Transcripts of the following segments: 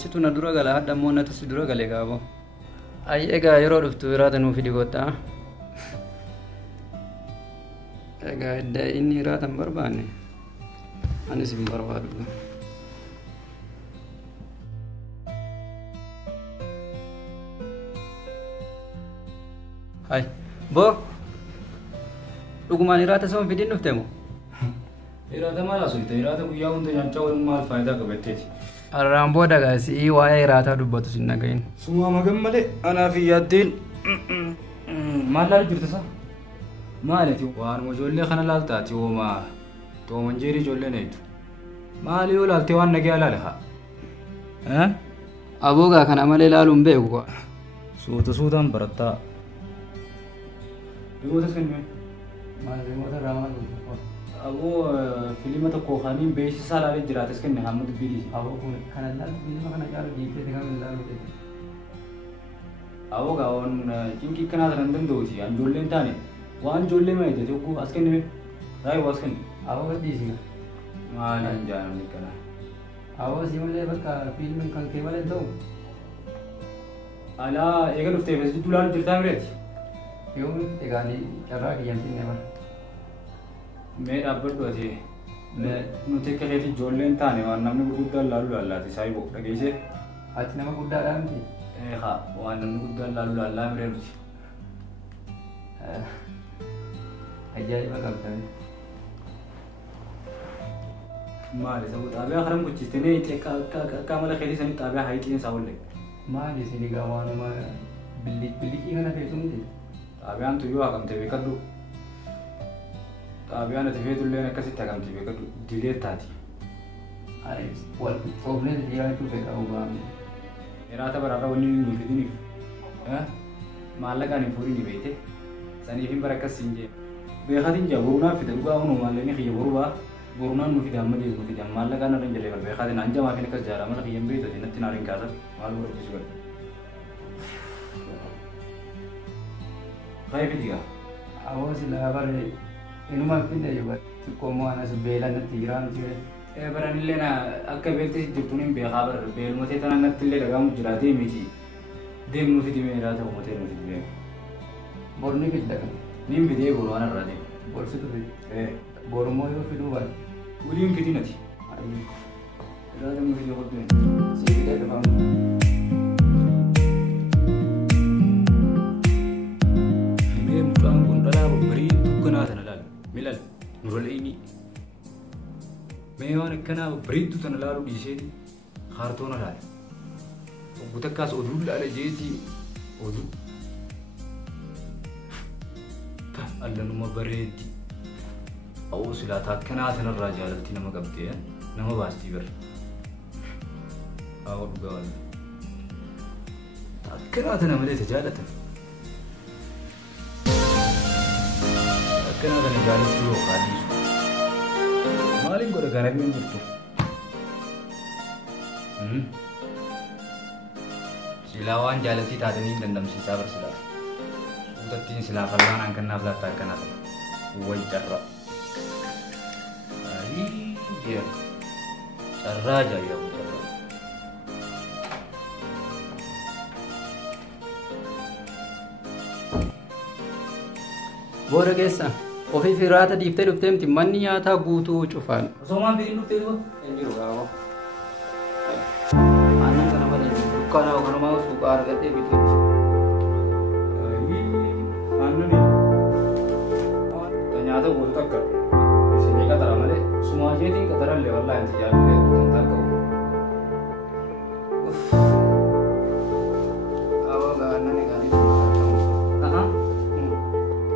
situ na dura gala hadda ammoo natu si dura gale gaabo. Ay egaa yeroo dhuftu hiraata nuuf fidi goota. Egaa edda inni hiraata hin barbaanne anis hin barbaadu. Hai, Bo. Dhugumaan hiraata soon fidin dhufte moo? Hiraata maal asoolte? Hiraata guyyaa hunda nyaachaa waliin maal faayidaa qabatteeti? Arraan booda gaasii waa'ee hiraataa dubbatu sin dhagahin. Suma magan malee anaa fi yaaddeen maal laal jirtu isaa? Maaliti? Waanuma ijoollee kana laaltaati oomaa tooman jeerii ijoollee neetu. Maali yoo laaltee waan nagee alaale haa? Aboogaa kana malee laaluun beeku kwa. Suutaan barattaa. Dhigootas kenname? Maal dhimoota irraa maal godhu? Aboo fiilima tokko kaaniin beeksisaa laalee jiraates kenne hamma dubbii dhiisi. Aboo kun kana laalu fiilima kana caalu dhiibbee kan laalu ta'e. Aboo gaawwan cinkii kanaa tanan danda'uuti ijoolleen taane waan ijoollee maayite tokko as kenname raayuu as kenne. Aboo gadhiisi. Maali hin jaalamni kana? Aboo si malee bakka fiilmiin kan kee malee ta'u. Alaa eega dhuftee feesituu laalu jirtaa mireeti? Yoom egaanii carraa kiyyamtiin ne bara. Mee dhaabbadhu ati nuti akka keeti ijoolleen taane waan namni gurguddaan laalu laallaati saayiboo dhageessee. Ati nama guddaadhaa miti? Haa waan namni guddaan laalu laallaa miree nuti. Ajaa'iba qabdanii. Maali sabuu xaabiyaa haram gochistee akka amala keetii sanii xaabiyaa hayixiin isaa oollee. Maali isin egaa waanuma billiqii kana feetu miti? Xaabiyaan tuyyuu haqamte beekadhu. Xaabiyaan ati feetulleen akkasitti haqamte beekadhu diilee taati. Wal soofnee jiraachuu fedha obaamne. Hiraata baraarraa wanni nuyi fidiniif maallaqaan hin fuudhin beekte saniif hin bara akkas hin jee. Beekatiin jaa boruunaan fida dhugaa hunuu maalleen kiyya borubaa borunaan nu fida amma deemu fida maallaqaan irra hin jalee bara beekaatiin anjamaa fi akkas jaara mana kiyyan beektu natti naa hin kaasan maal barbaachisu godha. Kaya fitiga? Awal sila bare inuma finda juga. Komo anak sebela nanti giram sih. Berani lena akka beelti jirtuun hin beekaa bara beelmotee tanaan natti illee dhagahamu jira deemiti. Deemnu fidi meeraa ta'u motee nuti deemu. Borni fidda kan? Nin fidee boru waan irraa deemu. Borsitu fidi? Borumoo yoo fiduu bara? Waliin fidi nati. Irraa deemu fidee hodhuu. Si fidee dhufamu. Mucaan kun dhalaa babbarii dukkanaa tana laalu milal nuraleeni mee waan akkanaa bareeddu tana laalu dhiiseeti kaartoona laala obbo takkaas oduu laala jeetii oduu allanuma bareeddi awoo silaata akkanaa tanarraa jaalalti nama qabdee nama baastii bara awoo dhugaa wala akkanaa tana malee tajaalatan Kenapa kan jalan dulu kali? Maling gue udah garang gitu. Silawan jalan si tadi ini dendam sisa bersila. Udah tin sila falan angkat nafla takkan apa. Wajar. Iya. Cara aja ya wajar. Bodoh kisah. Ofii firaata dhiiftee dhufteemti manni nyaataa guutuu cufaan. Osoomaan bitiin dhuftee dhufa? Hin jiru gaafoo. Aannan kana malee dukkaana kanumaa suuqaa argatee bituu. Aannani. Nyaata guutuu takka. Isinii qatara malee sumaa isheetiin qatarallee wallaa hin tajaajilee kan ta'u. Awwa gaannani gaanii.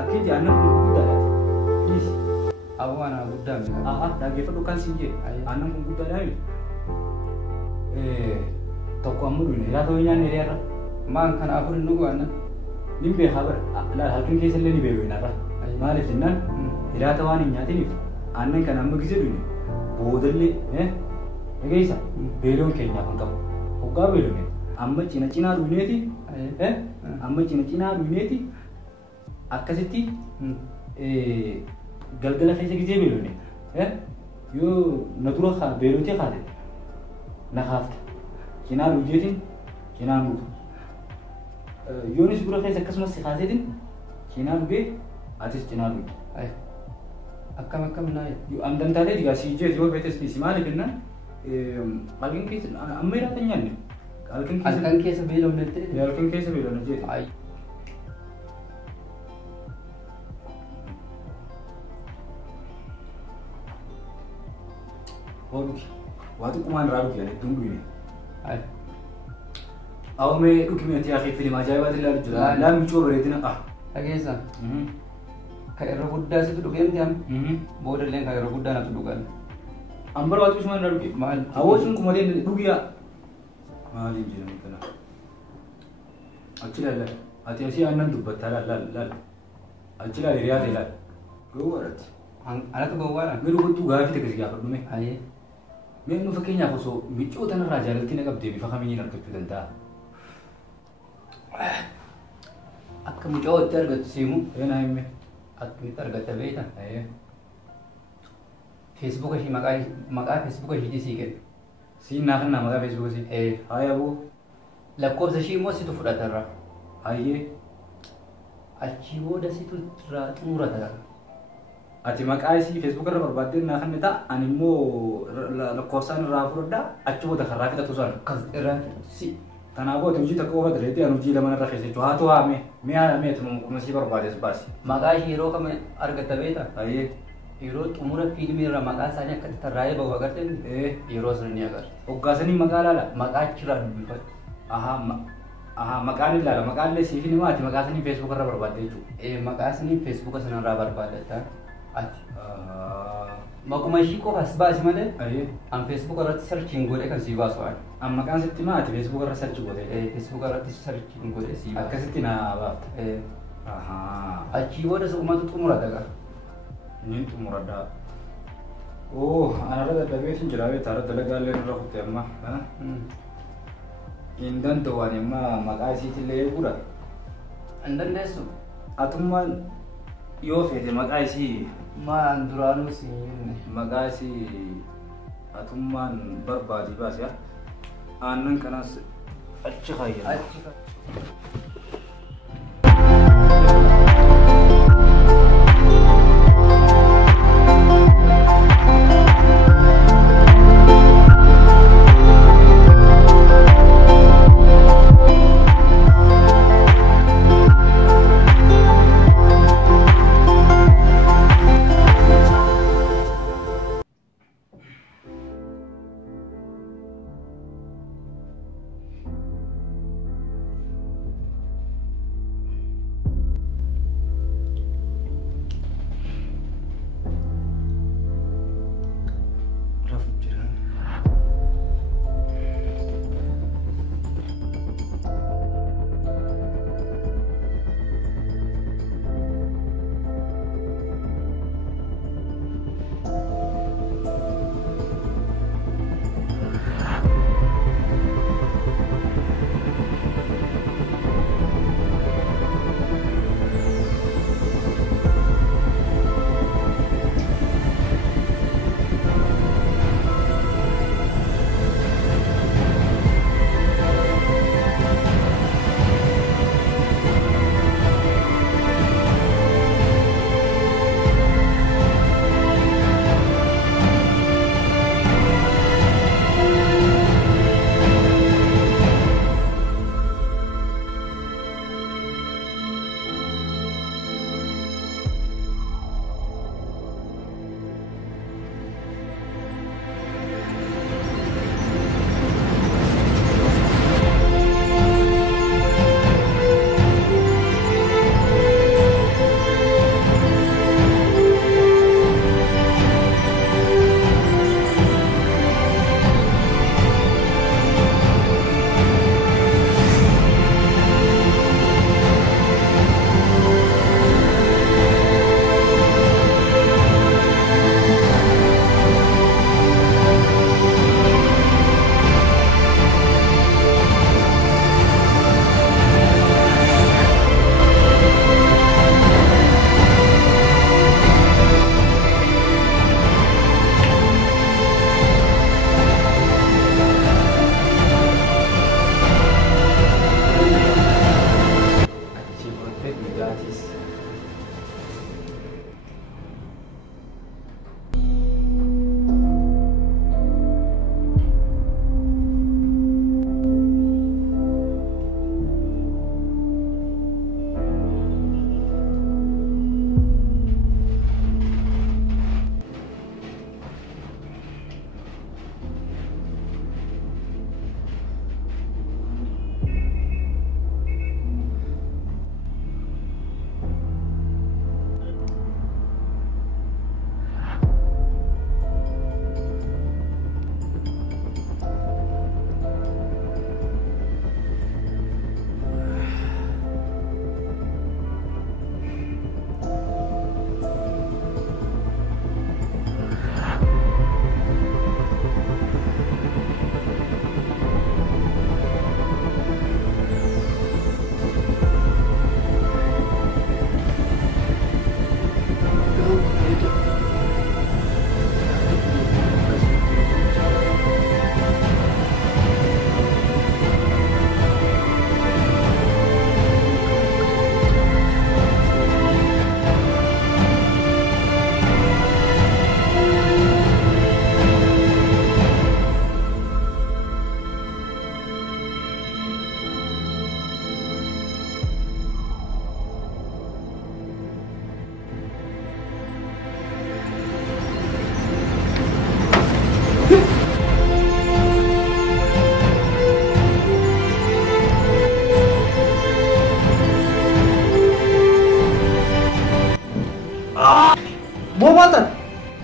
Akkii aannan kun guddaadha. Awwa ana guddaa miti. Dhaggeeffadhu kan siin jee aannan kun guddaadha miti. Tokko amma dhuunee hiraata wayii nyaanne hiriyaarra. Maan kana afur hin dhugu aannan? Nin beekaa bara halkan keessa illee ni beeku hinaarra. Maaliif jennaan hiraata waan hin nyaatiniif aannan kana amma gisee dhuunee boodallee dhageessa beeloon keenyaaf hin qabu. Hoggaa beelone amma cinaa dhuuneeti amma cinaa dhuuneeti akkasitti galgala keessa gisee beelone yoo na dura beelotee kaate na kaafta cinaa dhugeetiin cinaan dhugu. Yoonis bira keessa akkasumas si kaaseetiin cinaa dhugee atis cinaa dhugu. Akkam naa Amdan taatee digaa si jeeti yoo feetes si maaliif jennaan halkan keessa amma hiraata nyaanne. Halkan keessa beelofne ta'e. Halkan keessa beelofne jeeti. Oduki, waktu kuman ragu ya, tunggu ini. Aku me dokumenti akhir film aja ya, lalu juga. Lalu coba beretin ah. Agesa. Kayak robudda sih tuh kan jam. Border lain kayak robudda nak tuh kan. Ambar waktu cuma ragu ya. Mal. Awas pun kemudian rugi ya. Malin jiran itu na. Acila lah. Hati-hati anan tuh betul lal. Acila lihat ya lal. Gawat. Anak tuh gawat. Guru tuh gawat kita kerja apa dulu me? Aye. Memang fakirnya aku so micu tanah raja nanti nak abdi bifakam ini nak kecuali dah. Akka mucoo targat simu. Enak ini. Akka targat tabeta. Aye. Facebook sih makai Facebook sih disik. Si nak nama kan Facebook sih. Aye abu. Lakkob sih mau situ fuda tarra. Aye. Achiwo dah situ murah tarra. Ati makai si Facebook kan berbatin nak kan minta animo kosan rafurda acu dah kerja kita tusan. Kasera si tanah aku tujuh tak kau ada leti anu jila mana rakyat itu hatu ame tu masih berbatin sebas. Makai hero kami arga tabeta. Aye. Hero umurnya film era makai sanya kita raya bawa kerja. Hero sebenarnya agar. Ogasani makai lala. Makai curah bipat. Makai ni lala makai le si film mati makai sini Facebook kan berbatin itu. Makai sini Facebook kan senar berbatin ta. Ati. Maku masih kok pas bahas mana? Aye. Am Facebook ada searching gue kan sih bahas soal. Am makan seti mati Facebook kan search gue. Facebook ada searching gue sih. Akas seti na apa? Aci ada semua tuh murah dah kan? Ini tuh murah dah. Oh, anak ada tapi sih jerawat taruh telega lagi roh tema. Indan tuh ani mah makai sih cile pura. Andan desu. Atuman yo fete makai sih. Man duranu sih. Makai sih. Atuman berbadi bas ya. Anan kana acı kaya.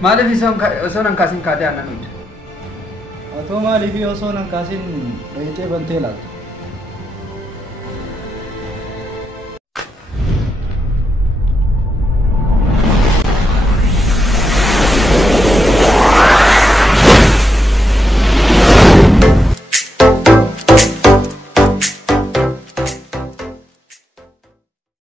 Maaliif osoo nan kaasin kaatee aannan dhugde? Atoo maaliif osoo nan kaasin dhayitee bantee laata?